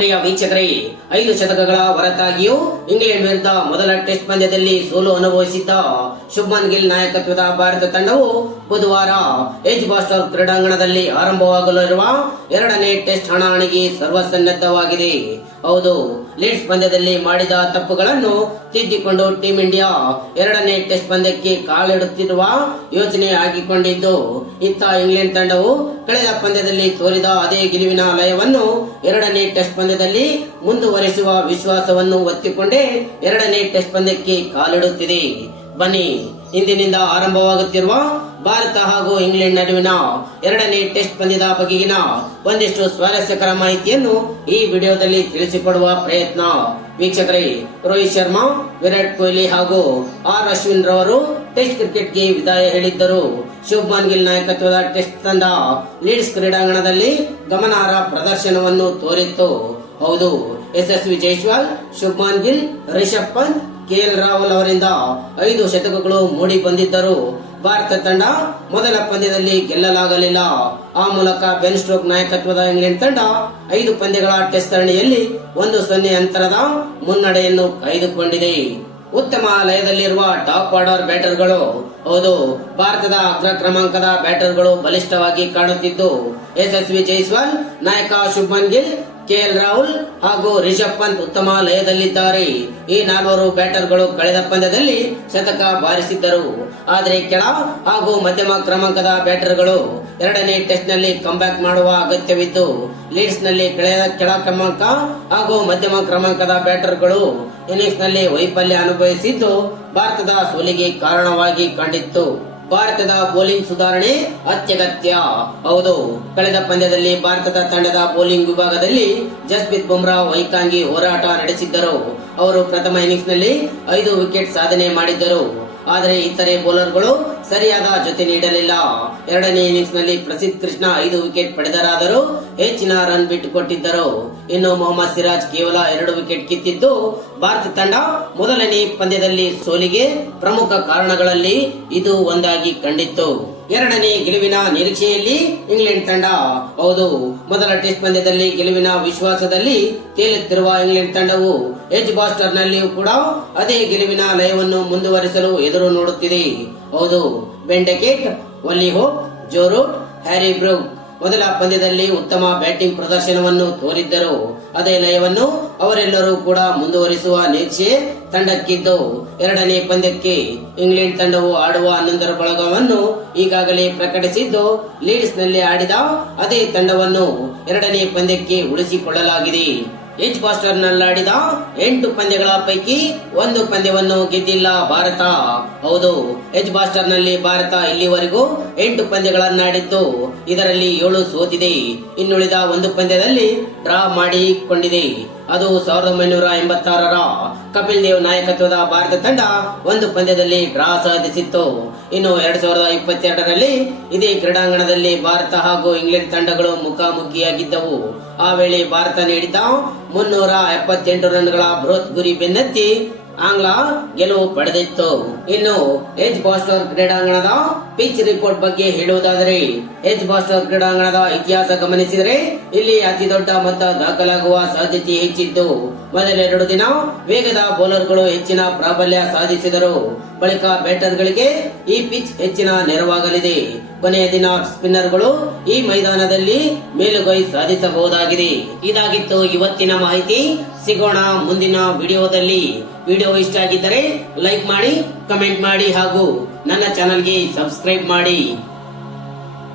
ಪ್ರಿಯ ವೀಕ್ಷಕರೇ, ಐದು ಶತಕಗಳ ಹೊರತಾಗಿಯೂ ಇಂಗ್ಲೆಂಡ್ ವಿರುದ್ಧ ಮೊದಲ ಟೆಸ್ಟ್ ಪಂದ್ಯದಲ್ಲಿ ಸೋಲು ಅನುಭವಿಸಿದ್ದ ಶುಭ್ಮನ್ ಗಿಲ್ ನಾಯಕತ್ವದ ಭಾರತ ತಂಡವು ಬುಧವಾರ ಏಜ್ ಬಾಸ್ಟರ್ ಕ್ರೀಡಾಂಗಣದಲ್ಲಿ ಆರಂಭವಾಗಲಿರುವ ಎರಡನೇ ಟೆಸ್ಟ್ ಹಣಾಹಣಿಗೆ ಸರ್ವಸನ್ನದ್ಧವಾಗಿದೆ. ಹೌದು, ಲೀಡ್ಸ್ ಪಂದ್ಯದಲ್ಲಿ ಮಾಡಿದ ತಪ್ಪುಗಳನ್ನು ತಿದ್ದಿಕೊಂಡು ಟೀಂ ಇಂಡಿಯಾ ಎರಡನೇ ಟೆಸ್ಟ್ ಪಂದ್ಯಕ್ಕೆ ಕಾಲಿಡುತ್ತಿರುವ ಯೋಚನೆ ಹಾಕಿಕೊಂಡಿದ್ದು ಇತ್ತ ಇಂಗ್ಲೆಂಡ್ ತಂಡವು ಕಳೆದ ಪಂದ್ಯದಲ್ಲಿ ತೋರಿದ ಅದೇ ಗೆಲುವಿನ ಲಯವನ್ನು ಎರಡನೇ ಟೆಸ್ಟ್ ಪಂದ್ಯದಲ್ಲಿ ಮುಂದುವರೆಸುವ ವಿಶ್ವಾಸವನ್ನು ಒತ್ತಿಕೊಂಡೇ ಎರಡನೇ ಟೆಸ್ಟ್ ಪಂದ್ಯಕ್ಕೆ ಕಾಲಿಡುತ್ತಿದೆ. ಬನ್ನಿ. ಇಂದಿನಿಂದ ಆರಂಭವಾಗುತ್ತಿರುವ ಭಾರತ ಹಾಗೂ ಇಂಗ್ಲೆಂಡ್ ನಡುವಿನ ಎರಡನೇ ಟೆಸ್ಟ್ ಪಂದ್ಯದ ಬಗೆಗಿನ ಒಂದಿಷ್ಟು ಸ್ವಾರಸ್ಯಕರ ಮಾಹಿತಿಯನ್ನು ಈ ವಿಡಿಯೋದಲ್ಲಿ ತಿಳಿಸಿಕೊಡುವ ಪ್ರಯತ್ನ. ವೀಕ್ಷಕರೇ, ರೋಹಿತ್ ಶರ್ಮಾ, ವಿರಾಟ್ ಕೊಹ್ಲಿ ಹಾಗೂ ಆರ್ ಅಶ್ವಿನ್ ರವರು ಟೆಸ್ಟ್ ಕ್ರಿಕೆಟ್ಗೆ ವಿದಾಯ ಹೇಳಿದ್ದರು. ಶುಭ್ಮನ್ ಗಿಲ್ ನಾಯಕತ್ವದ ಟೆಸ್ಟ್ ತಂಡ ಲೀಡ್ಸ್ ಕ್ರೀಡಾಂಗಣದಲ್ಲಿ ಗಮನಾರ್ಹ ಪ್ರದರ್ಶನವನ್ನು ತೋರಿತ್ತು. ಹೌದು, S S V Jaiswal, Shubman Gill, Rishabh Pant KL Rahul ಅವರಿಂದ ಐದು ಶತಕಗಳು ಮೂಡಿ ಬಂದಿದ್ದರು ಭಾರತ ತಂಡ ಮೊದಲ ಪಂದ್ಯದಲ್ಲಿ ಗೆಲ್ಲಲಾಗಲಿಲ್ಲ. ಆ ಮೂಲಕ ಬೆನ್ ಸ್ಟ್ರೋಕ್ ನಾಯಕತ್ವದ ಇಂಗ್ಲೆಂಡ್ ತಂಡ ಐದು ಪಂದ್ಯಗಳ ಟೆಸ್ಟ್ ಸರಣಿಯಲ್ಲಿ ಒಂದು ಸೊನ್ನೆ ಅಂತರದ ಮುನ್ನಡೆಯನ್ನು ಕಾಯ್ದುಕೊಂಡಿದೆ. ಉತ್ತಮ ಲಯದಲ್ಲಿರುವ ಟಾಪ್ ಆರ್ಡರ್ ಬ್ಯಾಟರ್ಗಳು, ಹೌದು, ಭಾರತದ ಅಗ್ರ ಕ್ರಮಾಂಕದ ಬ್ಯಾಟರ್ಗಳು ಬಲಿಷ್ಠವಾಗಿ ಕಾಣುತ್ತಿದ್ದು, ಯಶಸ್ವಿ ಜೈಸ್ವಾಲ್, ನಾಯಕ ಶುಭನ್ ಗಿಲ್ ಕೆಎಲ್ ರಾಹುಲ್ ಹಾಗೂ ರಿಷಬ್ ಪಂತ್ ಉತ್ತಮ ಲಯದಲ್ಲಿದ್ದಾರೆ ಈ ನಾಲ್ವರು ಬ್ಯಾಟರ್ಗಳು ಕಳೆದ ಪಂದ್ಯದಲ್ಲಿ ಶತಕ ಬಾರಿಸಿದ್ದರು. ಆದರೆ ಕೆಳ ಹಾಗೂ ಮಧ್ಯಮ ಕ್ರಮಾಂಕದ ಬ್ಯಾಟರ್ಗಳು ಎರಡನೇ ಟೆಸ್ಟ್ನಲ್ಲಿ ಕಂಬ್ಯಾಕ್ ಮಾಡುವ ಅಗತ್ಯವಿದ್ದು ಲೀಡ್ಸ್ನಲ್ಲಿ ಕೆಳ ಕೆಳ ಕ್ರಮಾಂಕ ಹಾಗೂ ಮಧ್ಯಮ ಕ್ರಮಾಂಕದ ಬ್ಯಾಟರ್ಗಳು ಇನ್ನಿಂಗ್ಸ್ನಲ್ಲಿ ವೈಫಲ್ಯ ಅನುಭವಿಸಿದ್ದು ಭಾರತದ ಸೋಲಿಗೆ ಕಾರಣವಾಗಿ ಕಂಡಿತ್ತು. ಭಾರತದ ಬೌಲಿಂಗ್ ಸುಧಾರಣೆ ಅತ್ಯಗತ್ಯ. ಹೌದು, ಕಳೆದ ಪಂದ್ಯದಲ್ಲಿ ಭಾರತದ ತಂಡದ ಬೌಲಿಂಗ್ ವಿಭಾಗದಲ್ಲಿ ಜಸ್ಪ್ರೀತ್ ಬುಮ್ರಾ ವೈಕಾಂಗಿ ಹೋರಾಟ ನಡೆಸಿದ್ದರು. ಅವರು ಪ್ರಥಮ ಇನ್ನಿಂಗ್ಸ್ನಲ್ಲಿ ಐದು ವಿಕೆಟ್ ಸಾಧನೆ ಮಾಡಿದ್ದರು. ಆದರೆ ಇತರೆ ಬೌಲರ್ಗಳು ಸರಿಯಾದ ಜೊತೆ ನೀಡಲಿಲ್ಲ. ಎರಡನೇ ಇನ್ನಿಂಗ್ಸ್ನಲ್ಲಿ ಪ್ರಸಿದ್ಧ ಕೃಷ್ಣ ಐದು ವಿಕೆಟ್ ಪಡೆದರಾದರೂ ಹೆಚ್ಚಿನ ರನ್ ಬಿಟ್ಟುಕೊಟ್ಟಿದ್ದರು. ಇನ್ನು ಮೊಹಮ್ಮದ್ ಸಿರಾಜ್ ಕೇವಲ ಎರಡು ವಿಕೆಟ್ ಕಿತ್ತಿದ್ದು, ಭಾರತ ತಂಡ ಮೊದಲನೇ ಪಂದ್ಯದಲ್ಲಿ ಸೋಲಿಗೆ ಪ್ರಮುಖ ಕಾರಣಗಳಲ್ಲಿ ಇದು ಒಂದಾಗಿ ಕಂಡಿತ್ತು. ಎರಡನೇ ಗೆಲುವಿನ ನಿರೀಕ್ಷೆಯಲ್ಲಿ ಇಂಗ್ಲೆಂಡ್ ತಂಡ, ಹೌದು, ಮೊದಲ ಟೆಸ್ಟ್ ಪಂದ್ಯದಲ್ಲಿ ಗೆಲುವಿನ ವಿಶ್ವಾಸದಲ್ಲಿ ತೇಲುತ್ತಿರುವ ಇಂಗ್ಲೆಂಡ್ ತಂಡವು ಎಜ್ ಬಾಸ್ಟರ್ ನಲ್ಲಿಯೂ ಕೂಡ ಅದೇ ಗೆಲುವಿನ ಲಯವನ್ನು ಮುಂದುವರಿಸಲು ಎದುರು ನೋಡುತ್ತಿದೆ. ಹೌದು, ಬೆಂಡೆಕೇಟ್ ಒಲಿಹೋ ಜೋರೂಟ್ ಹ್ಯಾರಿ ಬ್ರೂಕ್ ಮೊದಲ ಪಂದ್ಯದಲ್ಲಿ ಉತ್ತಮ ಬ್ಯಾಟಿಂಗ್ ಪ್ರದರ್ಶನವನ್ನು ತೋರಿದ್ದರು. ಅದೇ ಲಯವನ್ನು ಅವರೆಲ್ಲರೂ ಕೂಡ ಮುಂದುವರಿಸುವ ನಿರೀಕ್ಷೆ ತಂಡಕ್ಕಿದ್ದು ಎರಡನೇ ಪಂದ್ಯಕ್ಕೆ ಇಂಗ್ಲೆಂಡ್ ತಂಡವು ಆಡುವ ಅನಂತರ ಬಳಗವನ್ನು ಈಗಾಗಲೇ ಪ್ರಕಟಿಸಿದ್ದು ಲೀಡ್ಸ್ನಲ್ಲಿ ಆಡಿದ ಅದೇ ತಂಡವನ್ನು ಎರಡನೇ ಪಂದ್ಯಕ್ಕೆ ಉಳಿಸಿಕೊಳ್ಳಲಾಗಿದೆ. ಎಚ್ ಬಾಸ್ಟರ್ ನಲ್ಲಾಡಿದ ಎಂಟು ಪಂದ್ಯಗಳ ಪೈಕಿ ಒಂದು ಪಂದ್ಯವನ್ನು ಗೆದ್ದಿಲ್ಲ ಭಾರತ. ಹೌದು ಎಚ್ ಬಾಸ್ಟರ್ನಲ್ಲಿ ಭಾರತ ಇಲ್ಲಿವರೆಗೂ ಎಂಟು ಪಂದ್ಯಗಳನ್ನಾಡಿದ್ದು ಇದರಲ್ಲಿ ಏಳು ಸೋತಿದೆ. ಇನ್ನುಳಿದ ಒಂದು ಪಂದ್ಯದಲ್ಲಿ ಡ್ರಾ ಮಾಡಿಕೊಂಡಿದೆ. ಅದು ಸಾವಿರದ ಒಂಬೈನೂರ ಎಂಬತ್ತಾರರ ಕಪಿಲ್ ದೇವ್ ನಾಯಕತ್ವದ ಭಾರತ ತಂಡ ಒಂದು ಪಂದ್ಯದಲ್ಲಿ ಡ್ರಾ ಸಾಧಿಸಿತ್ತು. ಇನ್ನು ಎರಡ್ ಸಾವಿರದ ಇಪ್ಪತ್ತೆರಡರಲ್ಲಿ ಇದೇ ಕ್ರೀಡಾಂಗಣದಲ್ಲಿ ಭಾರತ ಹಾಗೂ ಇಂಗ್ಲೆಂಡ್ ತಂಡಗಳು ಮುಖಾಮುಖಿಯಾಗಿದ್ದವು. ಆ ವೇಳೆ ಭಾರತ ನೀಡಿದ್ದ ಮುನ್ನೂರ ಎಪ್ಪತ್ತೆಂಟು ರನ್ಗಳ ಬೃಹತ್ ಗುರಿ ಬೆನ್ನತ್ತಿ ಆಂಗ್ಲ ಗೆಲುವು ಪಡೆದಿತ್ತು. ಇನ್ನು ಎಜ್ ಬಾಸ್ಟರ್ ಕ್ರೀಡಾಂಗಣದ ಪಿಚ್ ರಿಪೋರ್ಟ್ ಬಗ್ಗೆ ಹೇಳುವುದಾದರೆ ಎಜ್ ಬಾಸ್ಟರ್ ಕ್ರೀಡಾಂಗಣದ ಇತಿಹಾಸ ಗಮನಿಸಿದರೆ, ಇಲ್ಲಿ ಅತಿ ದೊಡ್ಡ ಮೊತ್ತ ದಾಖಲಾಗುವ ಸಾಧ್ಯತೆ ಹೆಚ್ಚಿದ್ದು ಮೊದಲೆರಡು ದಿನ ವೇಗದ ಬೌಲರ್ಗಳು ಹೆಚ್ಚಿನ ಪ್ರಾಬಲ್ಯ ಸಾಧಿಸಿದರು. ಬಳಿಕ ಬ್ಯಾಟರ್ಗಳಿಗೆ ಈ ಪಿಚ್ ಹೆಚ್ಚಿನ ನೆರವಾಗಲಿದೆ. ಕೊನೆಯ ದಿನ ಸ್ಪಿನ್ನರ್ಗಳು ಈ ಮೈದಾನದಲ್ಲಿ ಮೇಲುಗೈ ಸಾಧಿಸಬಹುದಾಗಿದೆ. ಇದಾಗಿತ್ತು ಇವತ್ತಿನ ಮಾಹಿತಿ. ಸಿಗೋಣ ಮುಂದಿನ ವಿಡಿಯೋದಲ್ಲಿ. ವಿಡಿಯೋ ಇಷ್ಟ ಆಗಿದ್ದರೆ ಲೈಕ್ ಮಾಡಿ, ಕಮೆಂಟ್ ಮಾಡಿ ಹಾಗೂ ನನ್ನ ಚಾನಲ್ಗೆ ಸಬ್ಸ್ಕ್ರೈಬ್ ಮಾಡಿ.